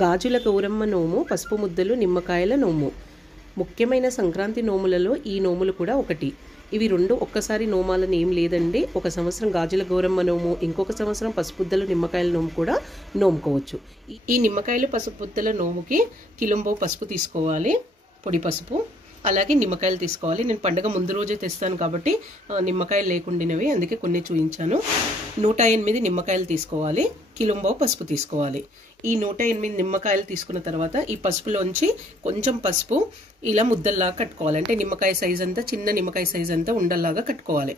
గాజుల గౌరమ్మ నోము, పసుపు ముద్దలు, నిమ్మకాయల నోము. ముఖ్యమైన సంక్రాంతి నోములలో ఈ నోములు కూడా ఒకటి. ఇవి రెండు ఒక్కసారి నోమాలని ఏం లేదండి. ఒక సంవత్సరం గాజుల గౌరమ్మ నోము, ఇంకొక సంవత్సరం పసుపు ముద్దలు, నిమ్మకాయల నోము కూడా నోముకోవచ్చు. ఈ నిమ్మకాయలు పసుపు ముద్దల నోముకి కిలోంబో పసుపు తీసుకోవాలి, పొడి పసుపు. అలాగే నిమ్మకాయలు తీసుకోవాలి. నేను పండగ ముందు రోజే తెస్తాను కాబట్టి నిమ్మకాయలు లేకుండానవి, అందుకే కొన్ని చూపించాను. 108 నిమ్మకాయలు తీసుకోవాలి, కిలోంబో పసుపు తీసుకోవాలి. ఈ 108 నిమ్మకాయలు తీసుకున్న తర్వాత ఈ పసుపులోంచి కొంచెం పసుపు ఇలా ముద్దల్లాగా కట్టుకోవాలి. అంటే నిమ్మకాయ సైజ్ అంతా, చిన్న నిమ్మకాయ సైజ్ అంతా ఉండల్లాగా కట్టుకోవాలి.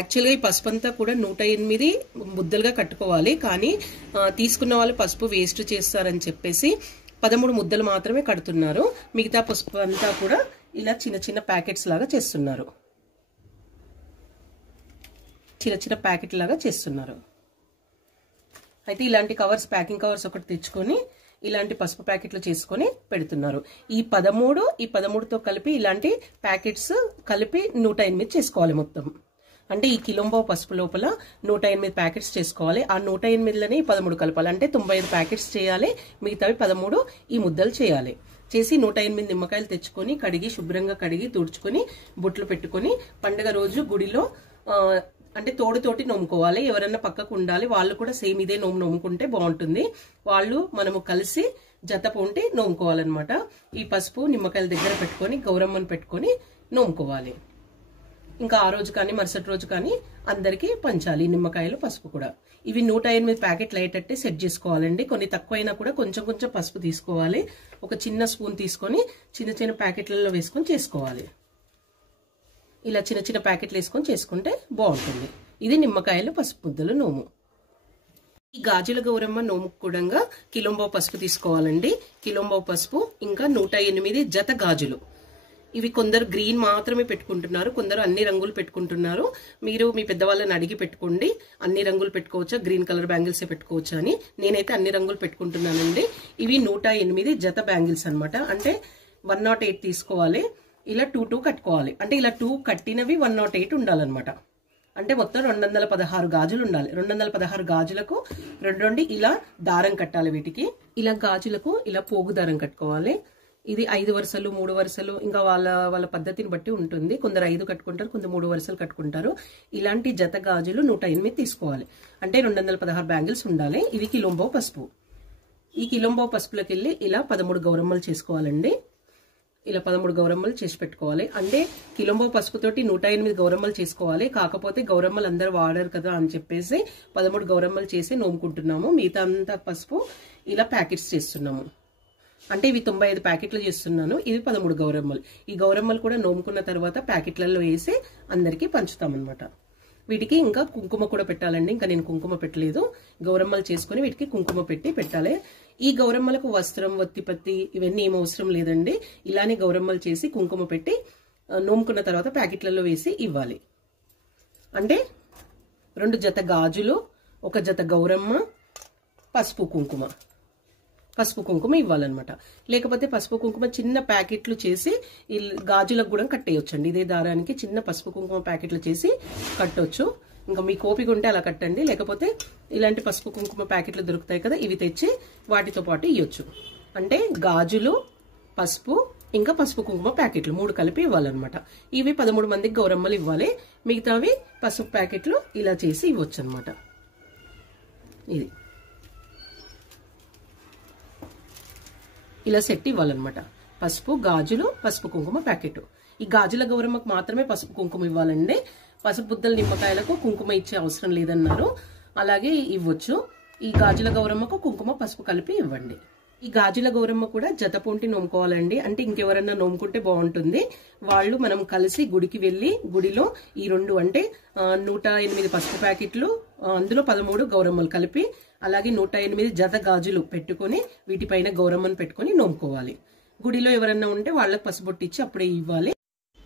యాక్చువల్గా ఈ పసుపు అంతా కూడా 108 ముద్దలుగా కట్టుకోవాలి. కానీ తీసుకున్న వాళ్ళు పసుపు వేస్ట్ చేస్తారని చెప్పేసి 13 ముద్దలు మాత్రమే కడుతున్నారు. మిగతా పసుపు అంతా కూడా ఇలా చిన్న చిన్న ప్యాకెట్స్ లాగా చేస్తున్నారు. చిన్న చిన్న ప్యాకెట్ లాగా చేస్తున్నారు. అయితే ఇలాంటి కవర్స్, ప్యాకింగ్ కవర్స్ ఒకటి తెచ్చుకొని ఇలాంటి పసుపు ప్యాకెట్లు చేసుకొని పెడుతున్నారు. ఈ 13తో కలిపి ఇలాంటి ప్యాకెట్స్ కలిపి 108 చేసుకోవాలి మొత్తం. అంటే ఈ కిలోంబో పసుపు లోపల 108 ప్యాకెట్స్ చేసుకోవాలి. ఆ 108లోనే 13 కలపాలి. అంటే 95 ప్యాకెట్స్ చేయాలి, మిగతావి 13 ఈ ముద్దలు చేయాలి. చేసి 108 నిమ్మకాయలు తెచ్చుకొని కడిగి, శుభ్రంగా కడిగి తుడుచుకొని బొట్లు పెట్టుకొని పండుగ రోజు గుడిలో అంటే తోటి నోముకోవాలి. ఎవరన్నా పక్కకు ఉండాలి, వాళ్ళు కూడా సేమ్ ఇదే నోముకుంటే బాగుంటుంది. వాళ్ళు మనము కలిసి జత పొంటి నోముకోవాలన్నమాట. ఈ పసుపు నిమ్మకాయల దగ్గర పెట్టుకొని గౌరమ్మను పెట్టుకొని నోముకోవాలి. ఇంకా ఆ రోజు కానీ మరుసటి రోజు కానీ అందరికీ పంచాలి నిమ్మకాయలు, పసుపు కూడా. ఇవి 108 ప్యాకెట్లు అయ్యేటట్టే సెట్ చేసుకోవాలండి. కొన్ని తక్కువైనా కూడా కొంచెం కొంచెం పసుపు తీసుకోవాలి. ఒక చిన్న స్పూన్ తీసుకొని చిన్న చిన్న ప్యాకెట్లలో వేసుకొని చేసుకోవాలి. ఇలా చిన్న చిన్న ప్యాకెట్లు వేసుకొని చేసుకుంటే బాగుంటుంది. ఇది నిమ్మకాయలు పసుపు ముద్దలు నోము. ఈ గాజుల గౌరమ్మ నోము కూడా కిలోంబో పసుపు తీసుకోవాలండి. కిలోంబో పసుపు ఇంకా 108 జత గాజులు. ఇవి కొందరు గ్రీన్ మాత్రమే పెట్టుకుంటున్నారు, కొందరు అన్ని రంగులు పెట్టుకుంటున్నారు. మీరు మీ పెద్దవాళ్ళని అడిగి పెట్టుకోండి, అన్ని రంగులు పెట్టుకోవచ్చా, గ్రీన్ కలర్ బ్యాంగిల్స్ పెట్టుకోవచ్చా అని. నేనైతే అన్ని రంగులు పెట్టుకుంటున్నానండి. ఇవి 108 జత బ్యాంగిల్స్ అనమాట. అంటే 108 తీసుకోవాలి. ఇలా 2 కట్టుకోవాలి. అంటే ఇలా 2 కట్టినవి 108 ఉండాలన్నమాట. అంటే మొత్తం 216 గాజులు ఉండాలి. 216 గాజులకు 2 ఇలా దారం కట్టాలి. వీటికి ఇలా గాజులకు ఇలా పోగు దారం కట్టుకోవాలి. ఇది 5 వరుసలు, 3 వరుసలు, ఇంకా వాళ్ళ పద్ధతిని బట్టి ఉంటుంది. కొందరు 5 కట్టుకుంటారు, కొందరు 3 వరుసలు కట్టుకుంటారు. ఇలాంటి జత గాజులు 108 తీసుకోవాలి. అంటే 216 బ్యాంగిల్స్ ఉండాలి. ఇది కిలోంబో పసుపు. ఈ కిలోంబో పసుపులోకి వెళ్ళి ఇలా 13 గౌరమ్మలు చేసుకోవాలండి. ఇలా 13 గౌరమ్మలు చేసి పెట్టుకోవాలి. అంటే కిలోంబో పసుపుతోటి 108 గౌరమ్మలు చేసుకోవాలి. కాకపోతే గౌరమ్మలు అందరూ వాడారు కదా అని చెప్పేసి 13 గౌరమ్మలు చేసి నోముకుంటున్నాము. మిగతా అంతా పసుపు ఇలా ప్యాకెట్స్ చేస్తున్నాము. అంటే ఇవి 95 ప్యాకెట్లు చేస్తున్నాను. ఇవి 13 గౌరమ్మలు. ఈ గౌరమ్మలు కూడా నోముకున్న తర్వాత ప్యాకెట్లలో వేసి అందరికీ పంచుతామన్నమాట. వీటికి ఇంకా కుంకుమ కూడా పెట్టాలండి. ఇంకా నేను కుంకుమ పెట్టలేదు. గౌరమ్మలు చేసుకుని వీటికి కుంకుమ పెట్టి పెట్టాలి. ఈ గౌరమ్మలకు వస్త్రం, వత్తిపత్తి ఇవన్నీ ఏం అవసరం లేదండి. ఇలానే గౌరమ్మలు చేసి కుంకుమ పెట్టి నోముకున్న తర్వాత ప్యాకెట్లలో వేసి ఇవ్వాలి. అంటే 2 జత గాజులు, 1 జత గౌరమ్మ, పసుపు కుంకుమ ఇవ్వాలన్నమాట. లేకపోతే పసుపు కుంకుమ చిన్న ప్యాకెట్లు చేసి ఈ గాజులకు కూడా కట్టేయొచ్చండి. ఇదే దారానికి చిన్న పసుపు కుంకుమ ప్యాకెట్లు చేసి కట్టొచ్చు. ఇంకా మీ ఓపిక ఉంటే అలా కట్టండి. లేకపోతే ఇలాంటి పసుపు కుంకుమ ప్యాకెట్లు దొరుకుతాయి కదా, ఇవి తెచ్చి వాటితో పాటు ఇవ్వచ్చు. అంటే గాజులు, పసుపు ఇంకా పసుపు కుంకుమ ప్యాకెట్లు 3 కలిపి ఇవ్వాలన్నమాట. ఇవి 13 మందికి గౌరమ్మలు ఇవ్వాలి. మిగతావి పసుపు ప్యాకెట్లు ఇలా చేసి ఇవ్వచ్చు అనమాట. ఇది ఇలా సెట్ ఇవ్వాలన్నమాట. పసుపు, గాజులు, పసుపు కుంకుమ ప్యాకెట్. ఈ గాజుల గౌరమ్మకు మాత్రమే పసుపు కుంకుమ ఇవ్వాలండి. పసుపు బుద్దల నిమ్మకాయలకు కుంకుమ ఇచ్చే అవసరం లేదన్నారు. అలాగే ఇవ్వచ్చు. ఈ గాజుల గౌరమ్మకు కుంకుమ, పసుపు కలిపి ఇవ్వండి. ఈ గాజుల గౌరమ్మ కూడా జత పొంటి నోముకోవాలండి. అంటే ఇంకెవరన్నా నోముకుంటే బాగుంటుంది. వాళ్ళు మనం కలిసి గుడికి వెళ్లి గుడిలో ఈ 2 అంటే 108 పసుపు ప్యాకెట్లు, అందులో 13 గౌరమ్మలు కలిపి, అలాగే 108 జత గాజులు పెట్టుకొని వీటిపైన గౌరమ్మను పెట్టుకొని నోముకోవాలి. గుడిలో ఎవరన్నా ఉంటే వాళ్ళకి పసుబొట్టిచ్చి అప్పుడే ఇవ్వాలి.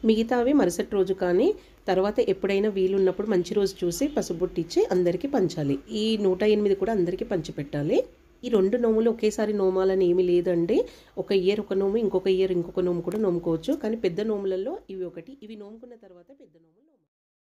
మిగతావి మరుసటి రోజు కానీ తర్వాత ఎప్పుడైనా వీలున్నప్పుడు మంచి రోజు చూసి పసుబొట్టిచ్చి అందరికీ పంచాలి. ఈ 108 కూడా అందరికీ పంచి పెట్టాలి. ఈ 2 నోములు ఒకేసారి నోమాలని ఏమీ లేదండి. ఒక ఇయర్ ఒక నోము, ఇంకొక ఇయర్ ఇంకొక నోము కూడా నోముకోవచ్చు. కానీ పెద్ద నోములలో ఇవి ఒకటి. ఇవి నోముకున్న తర్వాత పెద్ద నోము